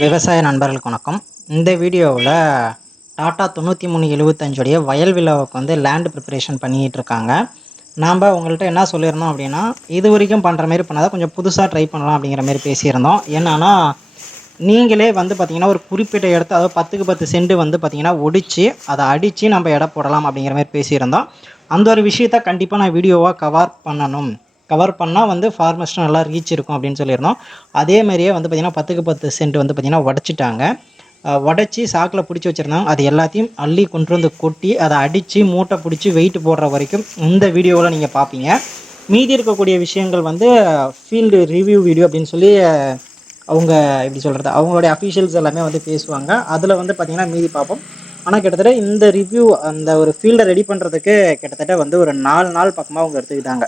விவசாய நண்பர்களுக்கு வணக்கம். இந்த வீடியோவில் டாட்டா தொண்ணூற்றி மூணு எழுபத்தஞ்சுடைய வயல் விழாவுக்கு வந்து லேண்ட் ப்ரிப்பரேஷன் பண்ணிகிட்டு இருக்காங்க. நாம் உங்கள்கிட்ட என்ன சொல்லியிருந்தோம் அப்படின்னா இது வரைக்கும் பண்ணுற மாதிரி பண்ணாத கொஞ்சம் புதுசாக ட்ரை பண்ணலாம் அப்படிங்கிற மாதிரி பேசியிருந்தோம். என்னென்னா நீங்களே வந்து பார்த்திங்கன்னா ஒரு குறிப்பிட்ட இடத்த அதாவது பத்துக்கு பத்து சென்ட் வந்து பார்த்தீங்கன்னா ஒடிச்சு அதை அடித்து நம்ம இடம் போடலாம் அப்படிங்கிற மாதிரி பேசியிருந்தோம். அந்த ஒரு விஷயத்த கண்டிப்பாக நான் வீடியோவாக கவர் பண்ணணும். கவர் பண்ணால் வந்து ஃபார்மஸ்ட்டு நல்லா ரீச் இருக்கும் அப்படின்னு சொல்லியிருந்தோம். அதே மாதிரியே வந்து பார்த்திங்கன்னா பத்துக்கு பத்து சென்ட் வந்து பார்த்திங்கன்னா உடச்சிட்டாங்க. உடச்சி சாக்கில் பிடிச்சி வச்சுருந்தாங்க. அது எல்லாத்தையும் அள்ளி கொண்டு வந்து கொட்டி அதை அடித்து மூட்டை பிடிச்சி வெயிட் போடுற வரைக்கும் இந்த வீடியோவில் நீங்கள் பார்ப்பீங்க மீதி இருக்கக்கூடிய விஷயங்கள் வந்து ஃபீல்டு ரிவ்யூ வீடியோ அப்படின்னு சொல்லி அவங்க எப்படி சொல்கிறது அவங்களுடைய அஃபீஷியல்ஸ் எல்லாமே வந்து பேசுவாங்க. அதில் வந்து பார்த்திங்கன்னா மீதி பார்ப்போம் ஆனால் கிட்டத்தட்ட இந்த ரிவ்யூ அந்த ஒரு ஃபீல்டை ரெடி பண்ணுறதுக்கு கிட்டத்தட்ட வந்து ஒரு நாலு நாள் பக்கமாக அவங்க எடுத்துக்கிட்டாங்க.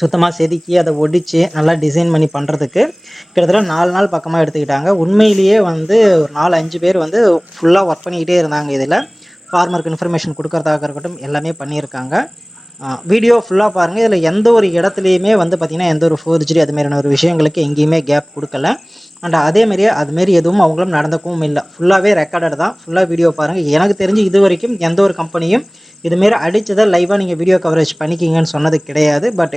சுத்தமாக செதுக்கி அதை ஒடிச்சு நல்லா டிசைன் பண்ணி பண்ணுறதுக்கு கிட்டத்தட்ட நாலு நாள் பக்கமாக எடுத்துக்கிட்டாங்க. உண்மையிலேயே வந்து ஒரு நாலு அஞ்சு பேர் வந்து ஃபுல்லாக ஒர்க் பண்ணிக்கிட்டே இருந்தாங்க இதில். ஃபார்மருக்கு இன்ஃபர்மேஷன் கொடுக்கறதாக இருக்கட்டும் எல்லாமே பண்ணியிருக்காங்க. வீடியோ ஃபுல்லாக பாருங்கள் இதில் எந்த ஒரு இடத்துலையுமே வந்து பார்த்திங்கன்னா எந்த ஒரு ஃபோர்ஜரி அது மாதிரியான ஒரு விஷயங்களுக்கு எங்கேயுமே கேப் கொடுக்கல. அண்ட் அதேமாரியே அதுமாரி எதுவும் அவங்களும் நடந்துக்கவும் இல்லை. ஃபுல்லாகவே ரெக்கார்டட் தான். ஃபுல்லாக வீடியோ பாருங்கள் எனக்கு தெரிஞ்சு இது வரைக்கும் எந்த ஒரு கம்பெனியும் இதுமாரி அடித்ததை லைவாக நீங்கள் வீடியோ கவரேஜ் பண்ணிக்கிங்கன்னு சொன்னது கிடையாது. பட்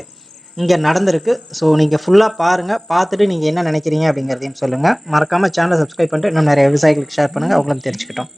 இங்கே நடந்திருக்கு. ஸோ நீங்கள் ஃபுல்லாக பாருங்கள் பார்த்துட்டு நீங்கள் என்ன நினைக்கிறீங்க அப்படிங்கிறதையும் சொல்லுங்கள் மறக்காமல் சேனலை சப்ஸ்கிரைப் பண்ணிட்டு இன்னும் நிறைய விவசாயிகளுக்கு ஷேர் பண்ணுங்கள் அவங்களும் தெரிஞ்சுக்கிட்டோம்.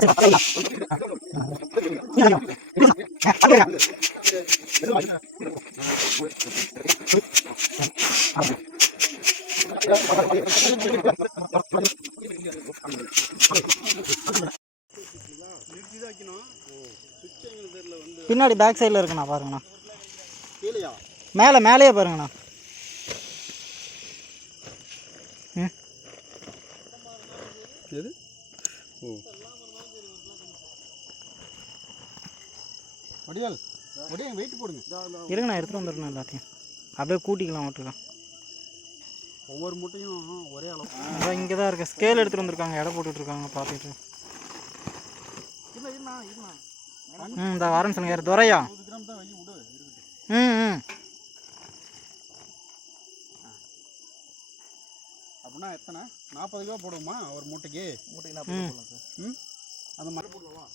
Gracias. பேக் சைடில் இருக்குண்ணா பாருங்கண்ணா. கீழேயா? மேலே மேலேயே பாருங்கண்ணா. ம். எது? ஓ. வடிவால் வடிவம் வெயிட் போடுங்க. இருங்கண்ணா எடுத்துகிட்டு வந்துடணும் எல்லாத்தையும். அப்படியே கூட்டிக்கலாம் விட்டுக்கலாம் ஒவ்வொரு மூட்டையும் ஒரே அளவு. அதான் இங்கே தான் இருக்கு. ஸ்கேல் எடுத்துகிட்டு வந்திருக்காங்க எடை போட்டுட்டு இருக்காங்க பார்த்துட்டு. இல்லை இல்லைண்ணா இல்லைண்ணா ம் இந்த வரேன்னு சொல்லுங்க யார் துரையா ம் ம். அப்படின்னா எத்தனை? நாற்பது கிலோ போடுவோமா ஒரு மூட்டைக்கு? மூட்டைக்கு ம். ம்? அந்த மாதிரி போடலாமா?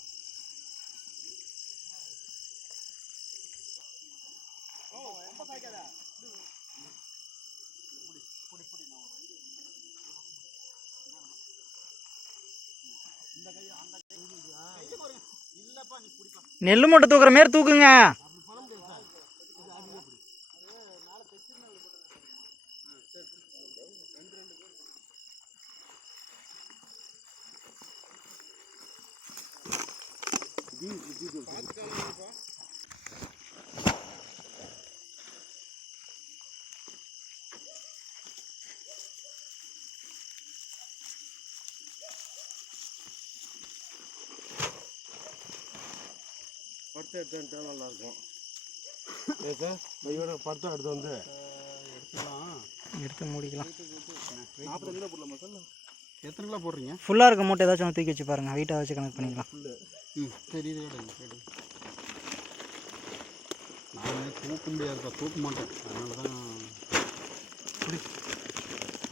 நெல் மூட்டை தூக்குற மாரி தூக்குங்க. படுத்து எடுத்துட்டா நல்லா இருக்கும் ஏ சார் இவரை படுத்து எடுத்து வந்து எடுத்துக்கலாம் எடுத்து மூடிக்கலாம். நாற்பது கிலோ போடலாமா சார்? எத்தனை கிலோ போடுறீங்க? ஃபுல்லாக இருக்க மூட்டை ஏதாச்சும் ஒன்று தூக்கி வச்சு பாருங்க. வெயிட்டாக வச்சு கணக்கு பண்ணிக்கலாம். ம் சரி இது நான் தூக்க முடியாதுப்பா தூக்க மாட்டேன். அதனால தான்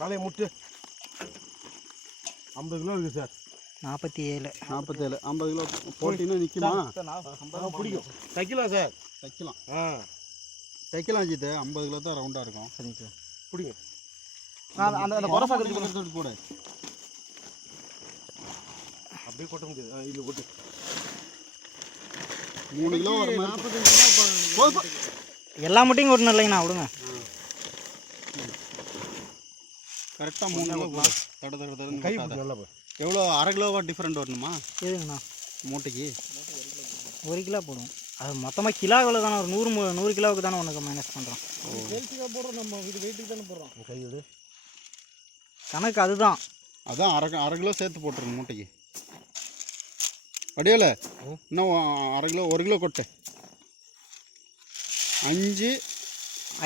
காலையை முட்டு. ஐம்பது கிலோ இருக்குது சார். நாற்பத்தி ஏழு நாற்பத்தேழு ஐம்பது கிலோ போட்டிங்கன்னா நிற்குமா பிடிக்கும். தைக்கலாம் சார். தைக்கலாம். ஆ. தைக்கலாம் ஜித்து ஐம்பது கிலோ தான் ரவுண்டாக இருக்கும். சரிங்க சார். பிடிங்க அந்த அந்த குறை சாக்கு போடு. அப்படியே கொட்ட முடியாது. இது கொட்டு. மூணு கிலோ வர போதும். எல்லா மூட்டையும் கொட்டணும் இல்லைங்கண்ணா விடுங்க. கரெக்டாக மூணு கிலோ தட தட தடன்னு கை நல்லா போ. எவ்வளோ? அரை கிலோவா டிஃப்ரெண்ட் வரணுமா? எதுங்கண்ணா மூட்டைக்கு. ஒரு கிலோ போடுவோம். அது மொத்தமாக கிலோவில் தானே ஒரு நூறு நூறு கிலோவுக்கு தானே உனக்கு மைனஸ் பண்ணுறோம் உன் கை விடு கணக்கு அதுதான். அதான் அரை அரை கிலோ சேர்த்து போட்டுருங்க மூட்டைக்கு. வடிவில் இன்னும் அரை கிலோ ஒரு கிலோ கொட்டு. அஞ்சு.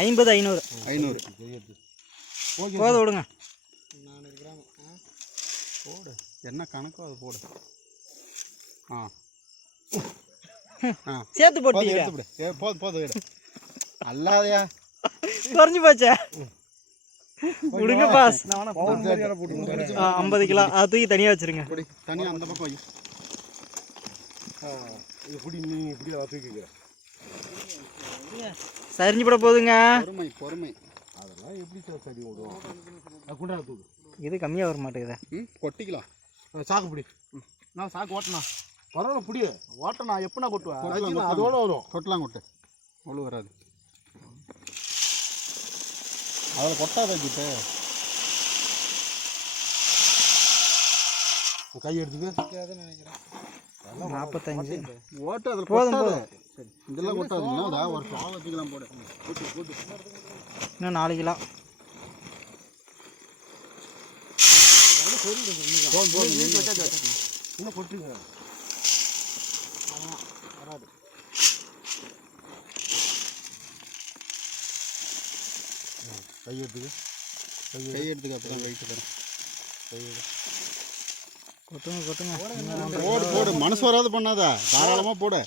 ஐம்பது ஐநூறு. ஐநூறு. போதும் விடுங்க. போடு. என்ன கணக்கோ அது போடு. ஆ. ஆ. சேர்த்து போட்டீங்க எடுத்து போதும் போதும் எடு. அல்லாதையா. குறைஞ்சி போச்சே. விடுங்க பாஸ். ஐம்பது கிலோ. அதை தூக்கி தனியாக வச்சிருங்க. இப்படி தனியாக அந்த பக்கம் வை. ஆ இது பிடி நீ இப்படி அதை தூக்கிக்க. சரிஞ்சு போட போகுதுங்க பொறுமை பொறுமை. அதெல்லாம் எப்படி சார் சரி விடுவோம் அது குண்டா தூக்கு. இது கம்மியாக வர மாட்டேங்குது. ம் கொட்டிக்கலாம். சாக்கு பிடி. நான் சாக்கு ஓட்டணா பரவாயில்ல பிடி. ஓட்ட நான் எப்படின்னா கொட்டுவேன் அதோட வரும். கொட்டலாம் கொட்டு. அவ்வளோ வராது. அதில் கொட்டாத கிட்ட கை எடுத்துக்க. நாற்பத்தஞ்சு ஓட்டு அதில் போதும், போதும். சரி. இதெல்லாம் கொட்டாதுங்களா அதான் ஒரு வச்சுக்கலாம் போடு. இன்னும் நாலு கிலோ போதும் போதும் நீங்க இன்னும் கொட்டுங்க தரேன் கொட்டுங்க கொட்டுங்க போடு போடு மனசு வராது பண்ணாத தாராளமா போடு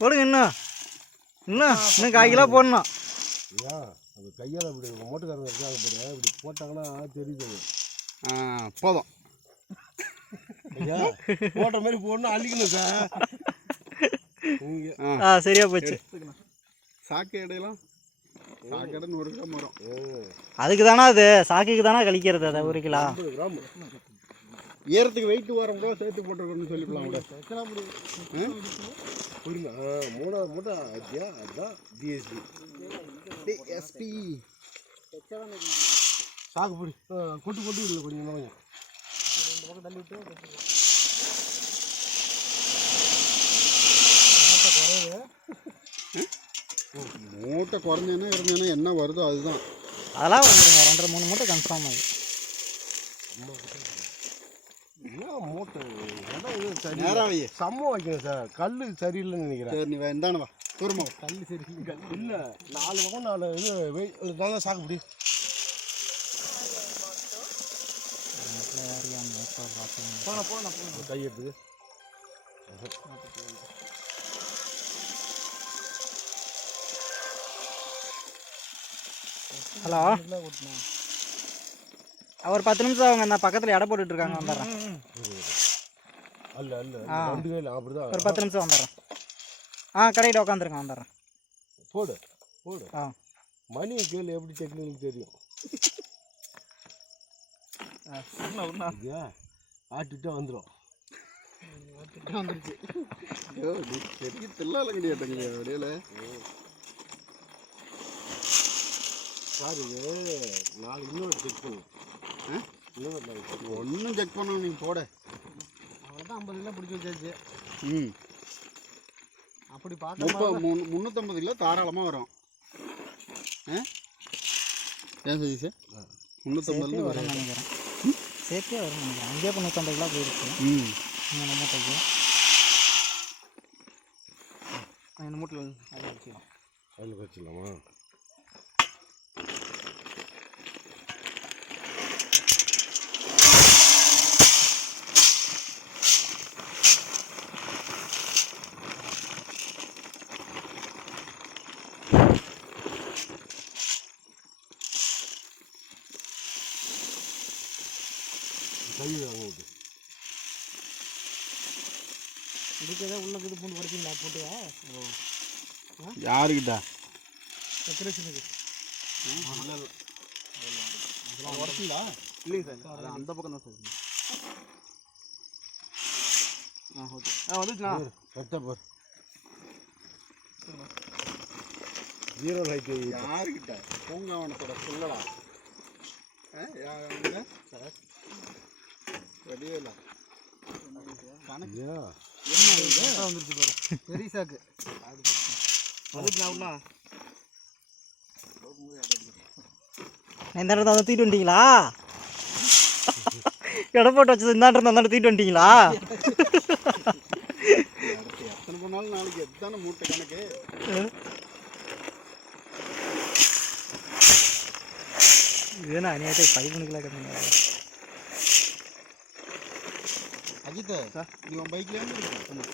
போடுங்க இன்னும். இன்னும் இன்னும் கால் கிலோ போடணும். ஏன்? அது கையால் இப்படி மோட்டுக்காரங்க இருக்காங்க பாரு இப்படி போட்டாங்கன்னா தெரியுது போதும். ஐயா போட்ட மாதிரி போடணும். அள்ளிக்கணும் சார். ஆ, சரியா போச்சு. சாக்கு இடையெல்லாம் சாக்கு இடம் நூறு கிராம் வரும். அதுக்கு தானே அது? சாக்குக்கு தானே கழிக்கிறது அதை ஒரு கிலோ? கிராம். ஈரத்துக்கு வெயிட் வரும் கூட சேர்த்து போட்டுருக்கணும்னு சொல்லிக்கலாம் கூட. புரியுமா மூணாவது மூட்டை அதுதான் டிஎஸ்பி எஸ்பி சாக்கு பிடி. ஆ, கொட்டு கொட்டு இல்லை கொஞ்சம் கொஞ்சம் மூட்டை குறைஞ்சேன்னா இருந்தேன்னா என்ன வருதோ அதுதான். அதெல்லாம் வந்துருங்க. ரெண்டரை மூணு மூட்டை கன்ஃபார்ம் ஆகுது. என்ன மூட்டை? இடம் இது சரி நேரா வை சம்மம் வைக்கணும் சார். கல் சரியில்லைன்னு நினைக்கிறேன். சரி நீ வே- தூரமா. கல் சரியில்லை இல்லை நாலு பக்கம் நாலு இது வெய் நல்லா சாக்கு பிடி. போன போன கை எடுத்துக்கு ஹலோ. ஒரு பத்து நிமிஷம் அவங்க இந்த பக்கத்தில் எடை போட்டுட்டு இருக்காங்க வந்துடுறேன். அல்ல அல்ல ஆ. ரெண்டு கையில் அப்படிதான். ஒரு பத்து நிமிஷம் வந்துடுறேன். ஆ கடையில் உட்காந்துருங்க வந்துடுறேன். போடு போடு. ஆ. மணி கேள் எப்படி டெக்னிக் தெரியும். ஆட்டிட்டா வந்துடும் வந்துருச்சு. பெரிய தில்லால கிடையாதுங்க வெளியில பாரு இது நாலு இன்னொரு செக் பண்ணு. ஆ? இன்னொரு. ஒன்றும் செக் பண்ணணும் நீ போட. அவ்வளோதான் ஐம்பது கிலோ பிடிச்சி வச்சாச்சு. ம். அப்படி முப்பது முன் முந்நூற்றம்பது கிலோ தாராளமாக வரும். ஆ? ஏன் சதீஷ்? முந்நூற்றம்பதுலேருந்து வரும் நினைக்கிறேன். சேர்த்தே வரும்னு நினைக்கிறேன். இப்போ நூற்றம்பது கிலோ போயிருக்கு. ம். மூணு மூட்டைக்கு இந்த மூட்டில் அதை வச்சுக்கலாம் அதில் வச்சிடலாமா கை வாங்க விட்டு இதுக்கு ஏதாவது உள்ள இது பூண்டு படிச்சிங்களா போட்டு யாருக்கிட்ட? டெக்கரேஷனுக்கு உடச்சிங்களா இல்லைங்க சார் அந்த பக்கம் தான் சார். ஆ ஓகே. ஆ வந்துச்சுண்ணா கரெக்டாக பார் ஜீரோ லைட்டு யாருக்கிட்ட? பூங்காவனத்தோட சொல்லலா ஆ சார் இல்லை கணக்கு என்ன வந்துருச்சு பாரு பெரிய சாக்கு வந்துச்சுண்ணா இந்த இடத்த வந்து தூக்கிட்டு வந்துட்டீங்களா எடை போட்டு வச்சது இந்த இடத்துல அந்த தூக்கிட்டு வந்துட்டீங்களா எத்தனை பண்ணாலும் நாளைக்கு மூட்டை கணக்கு அநியாயத்தை பதிமூணு கிலோ கட்டுங்க அஜித் நீ உன் பைக்ல இருந்து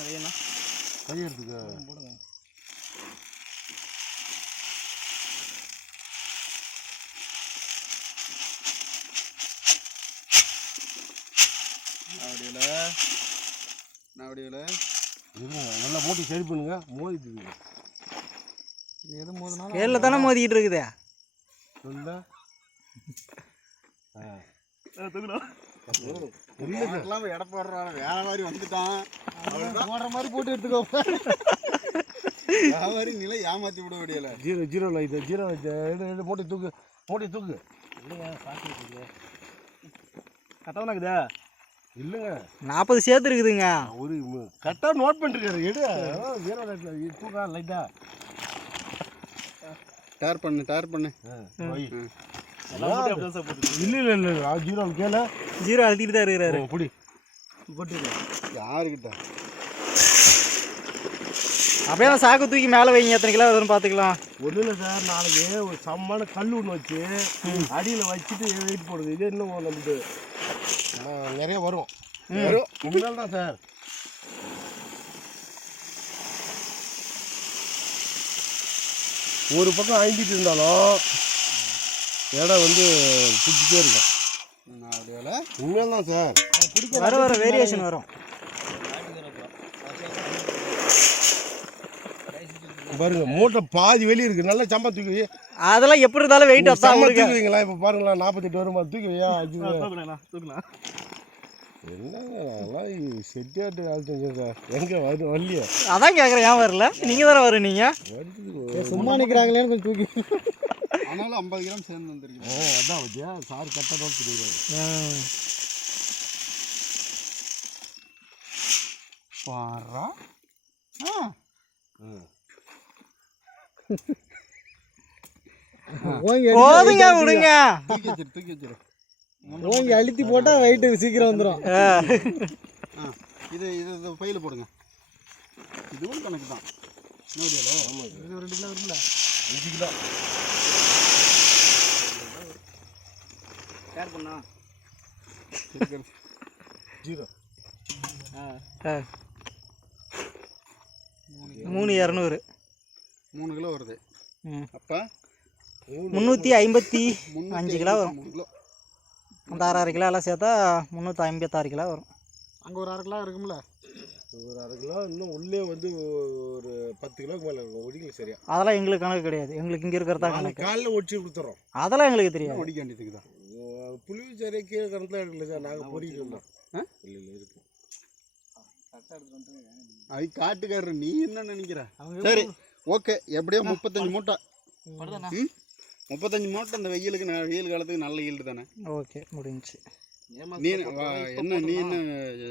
அது என்ன? கை எடுத்துக்க போடுங்க அப்படியில நல்லா சரி பண்ணுங்க. மோதிட்டு எது மோதினாலும் ஸ்கேலில் தானே மோதிக்கிட்டு இருக்குது? சொல்ல எனக்கெல்லாம் எடை போடுறான் வேற மாதிரி வந்துட்டான். போடுற மாதிரி போட்டு எடுத்துக்கோ. வியாபாரி நிலை ஏமாத்தி விட முடியல. ஜீரோ ஜீரோவில் இது ஜீரோ இது எடு எடு மூட்டை தூக்கு மூட்டை தூக்கு. கரெக்டாக இருக்குதா? இல்லைங்க. நாற்பது சேர்த்து இருக்குதுங்க. ஒரு கரெக்டாக நோட் பண்ணிருக்காரு எடு. ஜீரோ லைட்டில் தூக்கா லைட்டா. டேர் பண்ணு டேர் பண்ணு. இல்லை இல்லை இல்லை ஆ ஜீரோ கேளு. ஜீரோ அழுத்திட்டு தான் இருக்கிறாரு. பிடி. போட்டு யாருக்கிட்ட? அப்படியே சாக்கு தூக்கி மேலே வைங்க. எத்தனை கிலோ வருதுன்னு பார்த்துக்கலாம். ஒன்றும் இல்லை சார் நாளைக்கு ஒரு சம்மான கல் ஒன்று வச்சு அடியில் வச்சுட்டு வெயிட் போடுது. இது இன்னும் நம்மளுக்கு நிறைய வரும். வரும். தான் சார். ஒரு பக்கம் ஐந்திட்டு இருந்தாலும் இடம் வந்து பிடிச்சிட்டே இருக்கும். அப்படி வேலை உண்மையால் தான் சார் வர வர வேரியேஷன் வரும். பாருங்க மூட்டை பாதி வெளியே இருக்கு. நல்லா சம்பா தூக்கி வை. அதெல்லாம் எப்படி இருந்தாலும் வெயிட் சம்பா வச்சா தூக்கி வைங்களா இப்போ பாருங்களா நாற்பத்தெட்டு வருமா தூக்கி வையா ஐயோ. என்னங்க வேலை செஞ்சேன் சார். எங்கே வருது வரலையே அதான் கேட்குறேன் ஏன் வரல? நீங்கள் தானே வருது. சும்மா நிற்கிறாங்களேன்னு கொஞ்சம் தூக்கி. ஆனாலும் ஐம்பது கிராம் சேர்ந்து வந்திருக்கு ஆ அதான் வச்சியா? சார் கரெக்டாக நோட் பண்ணிடுவாரு பாரா. போதுங்க விடுங்க. தூக்கி வச்சிரு தூக்கி வச்சிரு. ஓங்கி அழுத்தி போட்டா வெயிட் சீக்கிரம் வந்துடும் ஆ. இது இது இது பையில் போடுங்க. இதுவும் கணக்கு தான். ரெண்டு கிலோ வரும்ல? அஞ்சு கிலோ ஷேர் பண்ணா. ஜீரோ. மூணு. இரநூறு. மூணு கிலோ வருது. ம். அப்போ முந்நூற்றி ஐம்பத்தி அஞ்சு கிலோ வரும். அந்த அரை அரை கிலோ எல்லாம் சேர்த்தா முந்நூற்றி ஐம்பத்தாறு கிலோ வரும். அங்கே ஒரு அரை கிலோ இருக்கும்ல? ஒரு அரை கிலோ இன்னும் உள்ளே வந்து ஒரு பத்து கிலோக்கு மேலே இருக்கும். ஒடிக்கல சரியா. அதெல்லாம் எங்களுக்கு கணக்கு கிடையாது. எங்களுக்கு இங்கே இருக்கிறதா கணக்கு. காலைல ஒடிச்சு கொடுத்துறோம். அதெல்லாம் எங்களுக்கு தெரியாது. ஒடிக்க வேண்டியதுக்கு தான். புளி சரியா கீழே கணத்தில் எடுக்கல சார். நாங்கள் பொறிக்கிறோம் ஆ? இல்லை இல்லை இருக்கு. அது காட்டுக்காரர் நீ என்ன நினைக்கிற? சரி ஓகே. எப்படியோ முப்பத்தஞ்சு மூட்டை? முப்பத்தஞ்சு மூட்டை இந்த வெயிலுக்கு வெயில் காலத்துக்கு நல்ல ஈல்டு தானே? ஓகே முடிஞ்சுச்சு. நீ என்ன நீ என்ன